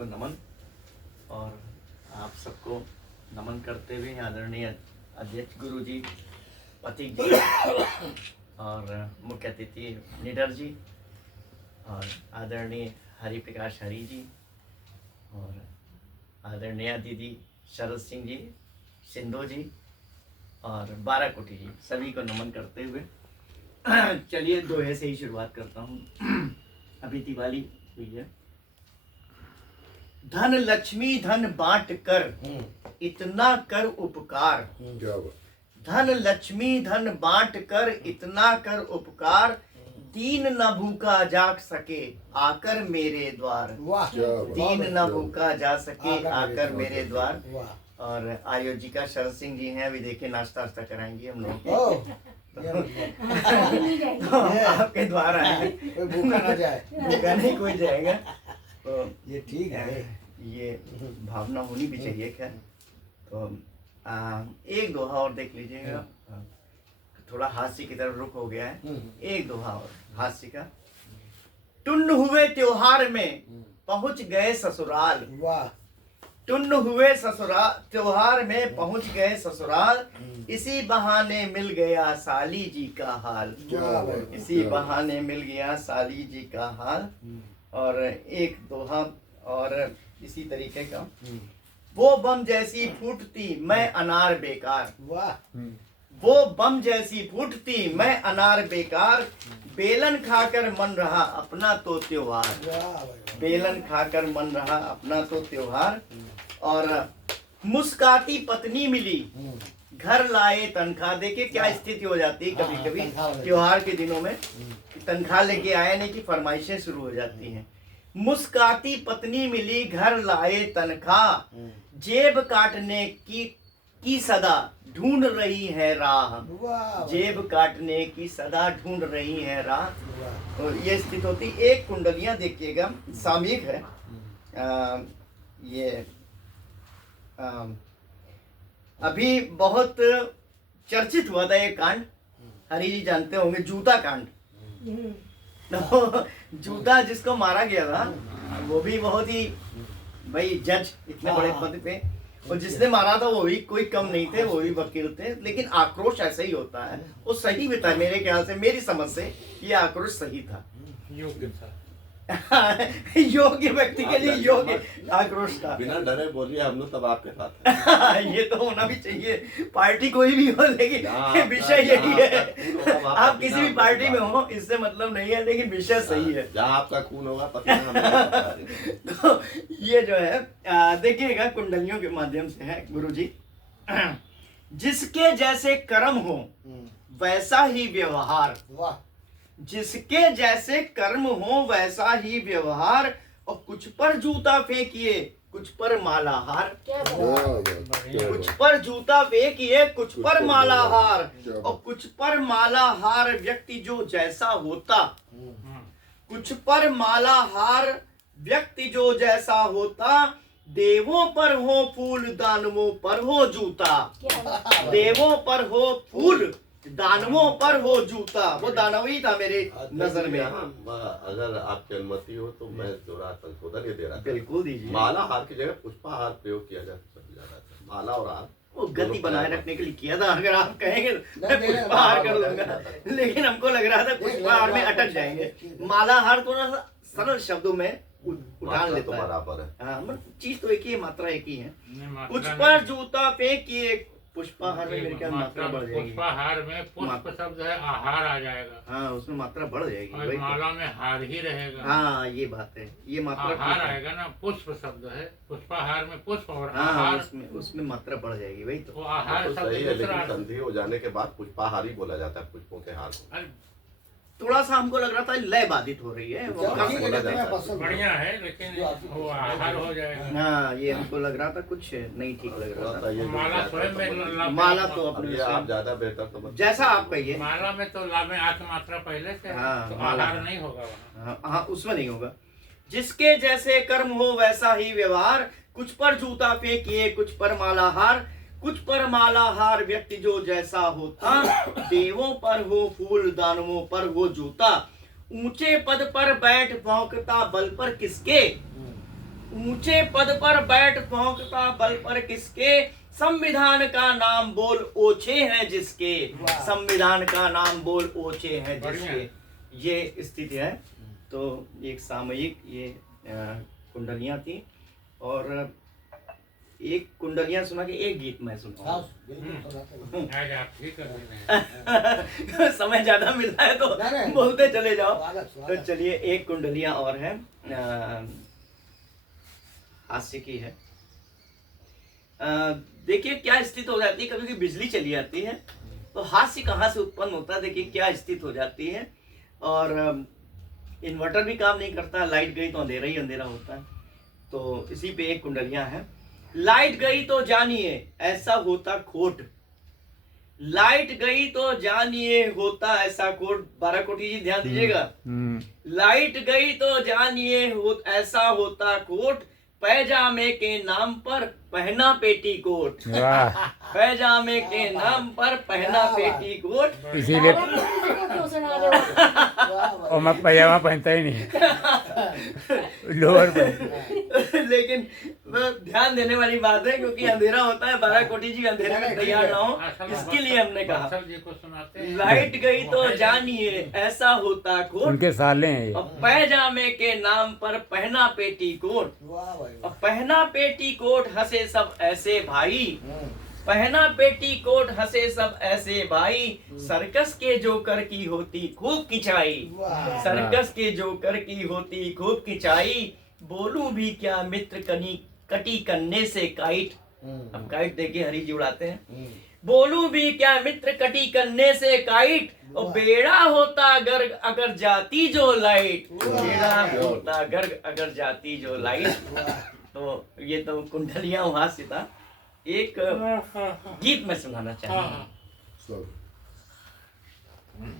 को नमन। और आप सबको नमन करते हुए आदरणीय अध्यक्ष गुरु जी, पथिक जी और मुख्य अतिथि निडर जी और आदरणीय हरि प्रकाश हरि जी और आदरणीय दीदी शरद सिंह जी, सिंधु जी और बाराकोटी जी, सभी को नमन करते हुए चलिए दोहे से ही शुरुआत करता हूँ। अभी दिवाली हुई है। धन लक्ष्मी धन बांट कर इतना कर उपकार, धन लक्ष्मी धन बांट कर इतना कर उपकार, दीन न भूखा जा सके आकर मेरे द्वार, दीन न भूखा जा सके आकर मेरे द्वार। और आयोजिका शरद सिंह जी हैं, अभी देखिए नाश्ता वास्ता कराएंगी हम लोग। तो आपके द्वार आए, कोई भूखा ना जाए, भूखा नहीं कोई जाएगा। तो ये ठीक है, ये भावना होनी भी चाहिए। खैर तो एक दोहा और देख लीजिएगा, थोड़ा हास्य की तरफ रुख हो गया है। एक दोहा और हास्य का। टुन्न हुए त्योहार में पहुंच गए ससुराल, वाह, टुन्न हुए ससुराल त्योहार में पहुंच गए ससुराल, इसी बहाने मिल गया साली जी का हाल, इसी बहाने मिल गया साली जी का हाल। और एक दोहा और इसी तरीके का। वो बम जैसी फूटती मैं अनार बेकार, वाह, वो बम जैसी फूटती मैं अनार बेकार, बेलन खाकर मन रहा अपना तो त्योहार, बेलन खाकर मन रहा अपना तो त्योहार। और मुस्काती पत्नी मिली घर लाए तनख्वाह। देखिए क्या स्थिति हो जाती है कभी कभी त्योहार के दिनों में, तनख्वाह लेके आया नहीं कि फरमाइशें शुरू हो जाती हैं। मुस्काती पत्नी मिली घर लाए तनख्वाह, जेब काटने की सदा ढूंढ रही है राह, जेब काटने की सदा ढूंढ रही है राह। और ये स्थिति होती। एक कुंडलियां देखिएगा, सामयिक है। ये अभी बहुत चर्चित हुआ था ये कांड, हरि जी जानते होंगे, जूता कांड। तो जूता जिसको मारा गया था वो भी बहुत ही, भाई जज इतने बड़े पद पे, और जिसने मारा था वो भी कोई कम नहीं थे, वो भी वकील थे। लेकिन आक्रोश ऐसा ही होता है, वो सही भी था मेरे ख्याल से, मेरी समझ से ये आक्रोश सही था, योग्य था। योग्य व्यक्ति के लिए योग्य आक्रोश था। बिना डरे बोलिए, हम लोग तब आपके साथ हैं। ये तो होना भी चाहिए, पार्टी कोई भी हो, लेकिन विषय यही है। आप किसी भी पार्टी में हो इससे मतलब नहीं है, लेकिन विषय सही है। जहाँ आपका खून होगा पता नहीं। तो ये जो है देखिएगा कुंडलियों के माध्यम से है गुरुजी। जिसके जैसे कर्म हो वैसा ही व्यवहार, जिसके जैसे कर्म हो वैसा ही व्यवहार, और कुछ पर जूता फेंकिए कुछ पर माला हार, कुछ पर जूता फेंकिए कुछ पर माला हार, और कुछ पर माला हार व्यक्ति जो जैसा होता, कुछ पर माला हार व्यक्ति जो जैसा होता, देवों पर हो फूल दानवों पर हो जूता, देवों पर हो फूल दानवों पर हो जूता। वो दानव ही था मेरे नजर में। अगर आपकी अनुमति हो तो मैं थोड़ा संशोधन ये दे रहा था। बिल्कुल दीजिए। माला हार की जगह पुष्पहार प्रयोग किया जा था। माला और हार वो गति बनाए रखने के लिए किया था। अगर आप कहेंगे मैं पुष्पहार कर लूंगा, लेकिन हमको लग रहा था पुष्पहार में अटक जाएंगे। माला हार थोड़ा सा सरल शब्दों में उठान लेता है। बराबर है। हाँ, चीज तो एक ही है, मात्रा एक ही है। कुछ पर जूता फेंकिए पुष्पहार में मेरे ख्याल मात्रा बढ़ जाएगी। पुष्पहार में पुष्प शब्द है, आहार आ जाएगा। हाँ, उसमें मात्रा बढ़ जाएगी। और माला में हार ही रहेगा। हाँ, ये बात है, ये मात्रा आहार आएगा ना, पुष्प शब्द है, पुष्पहार में पुष्प और हाँ, आहार, उसमें मात्रा बढ़ जाएगी। वही तो आहार तो शब्द सही है, दूसरा। लेकिन संधि हो जाने के बाद पुष्पहार ही बोला जाता है, पुष्पों के हार को। थोड़ा सा हमको लग रहा था लय बाधित हो रही है। बढ़िया है, लेकिन वो आहार हो जाएगा। हाँ, ये हमको लग रहा था कुछ नहीं ठीक लग रहा था। माला स्वयं में माला तो अपने आप ज्यादा बेहतर समझ, जैसा आप कहिए। माला में तो ला में आठ मात्रा पहले से, हाँ, तो माला आहार नहीं होगा वहाँ। हाँ, उसमें नहीं होगा। जिसके जैसे कर्म हो वैसा ही व्यवहार, कुछ पर जूता फेंकिए कुछ पर माला हार, कुछ पर माला हार व्यक्ति जो जैसा होता, देवों पर हो फूल दानवों पर हो जूता, ऊंचे पद पर बैठ भौंकता बल पर किसके, ऊंचे पद पर बैठ भौंकता बल पर किसके, संविधान का नाम बोल ओछे हैं जिसके, संविधान का नाम बोल ओछे हैं जिसके। ये स्थिति है। तो एक सामयिक ये कुंडलियां थी, और एक कुंडलियां सुना के एक गीत मैं सुना। आज आप ठीक कर रहे हैं। समय ज्यादा मिल रहा है तो नहीं। बोलते चले जाओ। स्वागत, तो स्वागत। चलिए एक कुंडलियां और है, हास्य की है। देखिए क्या स्थिति हो जाती है, कभी कभी बिजली चली जाती है तो हास्य कहाँ से उत्पन्न होता है। देखिए क्या स्थिति हो जाती है, और इन्वर्टर भी काम नहीं करता, लाइट गई तो अंधेरा ही अंधेरा होता है। तो इसी पे एक कुंडलियां है। लाइट गई तो जानिए ऐसा होता खोट, लाइट गई तो जानिए होता ऐसा कोट। 12 कोटी जी ध्यान दीजिएगा। लाइट गई तो जानिए ऐसा होता कोट, पैजामे के नाम पर पहना पेटीकोट, पैजामे के नाम पर पहना पेटीकोट। इसीलिए क्यों सुना रहे हो? और मैं पजामा पहनता ही नहीं, लोअर पहन। लेकिन ध्यान देने वाली बात है, क्योंकि अंधेरा होता है। 12 कोटी जी अंधेरे में तैयार ना हो, इसके लिए हमने कहा बक्सर जी को सुनाते हैं। लाइट गई तो जानिए ऐसा होता कोट, उनके साले हैं ये। और पैजामे के नाम पर पहना पेटीकोट। वाह भाई और पहना पेटीकोट हंसे सब ऐसे भाई, पहना पेटीकोट हंसे सब ऐसे भाई, सर्कस के जोकर की होती खूब किचाई, वाह। सर्कस के जोकर की होती खूब किचाई। बोलूं भी क्या मित्र कटी करने से काइट। अब काइट देखिए हरी जी उड़ाते हैं। बोलूं भी क्या मित्र कटी करने से काइट, और बेड़ा होता गर्ग अगर जाती जो लाइट, बेड़ा होता गर्ग अगर जाती जो लाइट। तो ये तो कुंडलियां वहां से था। एक गीत मैं सुनाना चाहूंगा। हाँ, हाँ।